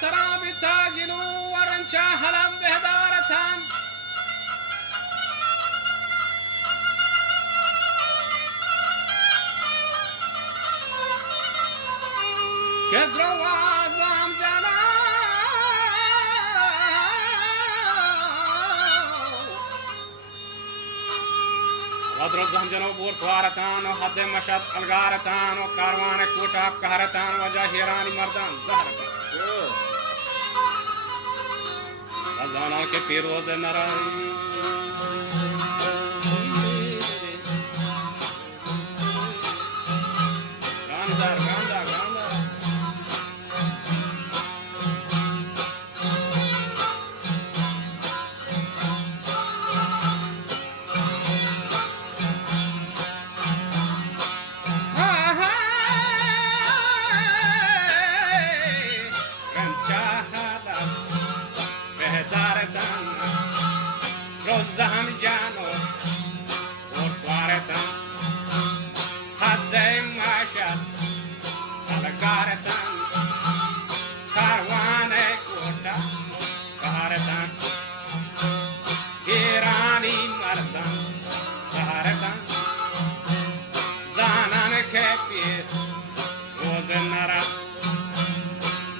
ترى بتاجل ورنشا هلا بهدارة كدروا عظام جنا ودرو زهم جنو بور سوارتان وحد مشد الغارتان وكاروان کوٹا قهرتان وجاهيران مردان زهرتان خزانوں کے پیروز نرائی گاندار گاندار گاندار زهم جانو ورسوارتان حدي ماشد الغارتان كاروان کوٹا قهرتان ایرانی مردان زهرتان زانان کے پیر روز نرا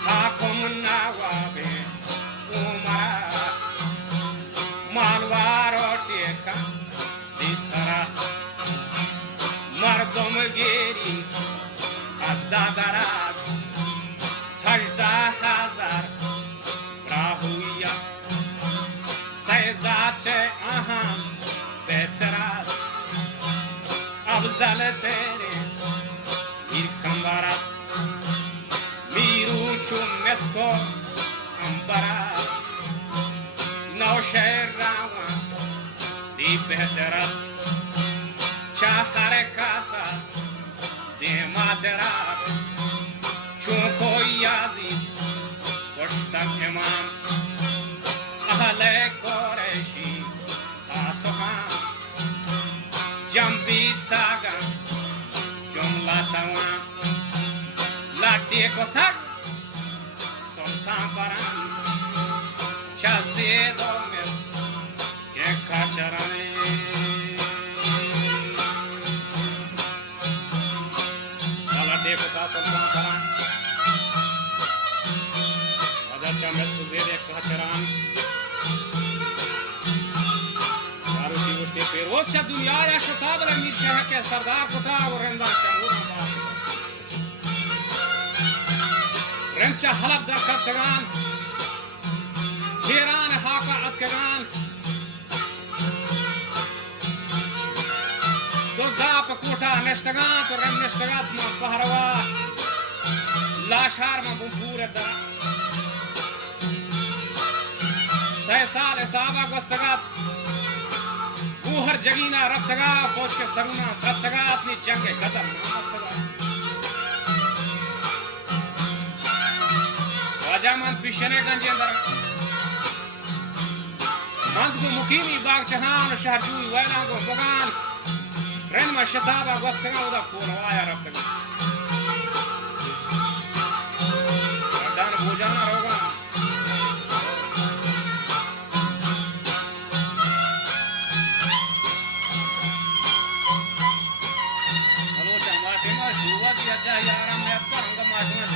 حاکم نوابی عمرا مالوارو ٹیکا دیسرا مردم گیری عدادرات 18,000 راهویا سیزات اهم بهترات افضل تیرے میر کمبارات میرو چون مسکو امبارات نوشهر روان دی بهترات چاخر کاسا دی مادرات چون کوئی عزیز پشتم امام اهل قریشی تاسوهان جنبی تاگم جمله دوان لدی کتک سلطان بران چازی دومز که کچرانی لدی کتا سلطان بران وزر چمز کزیر یک کچران واروشی وشتی پیروز شد دنیا یا شتاب الامیر شهر که سردار کتا و رندان شمهوران باقی رنچه حلب در کبتگان هیران حاکا ادکگان دو زاپ کوٹا نشتگان تو رن نشتگات ما پهروا لاشار ما بمپور در 6 سال صحابہ گستگات گوہر جگینا رفتگا فوج کے سرونا سرفتگا اپنی جنگ غزل مستگا واجہ من پیشنے گنجی اندر مند کو مقیمی باغ چہان و شہرجوی ویلان کو بگان رنما شتابا گستگا ودا پولوایا رفتگا دان بوجانا روگا ya yaran me aparon ga maşuna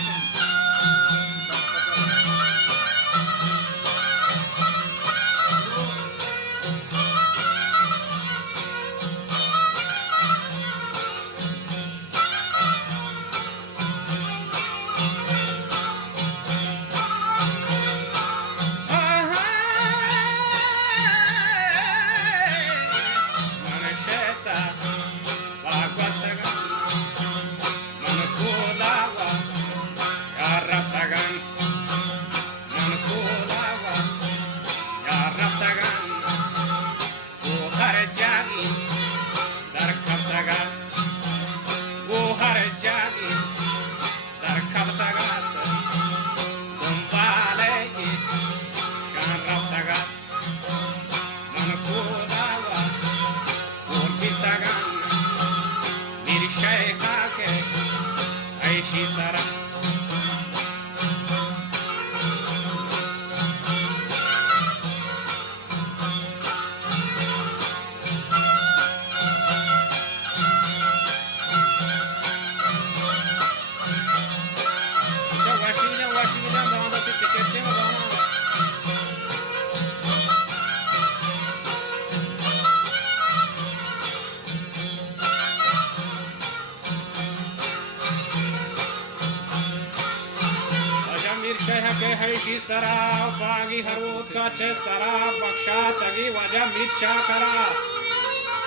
की सरा बागी हरोत का चे सरा बख्शा तगी वजह मिर्चा करा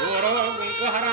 गोरो गुंको हरा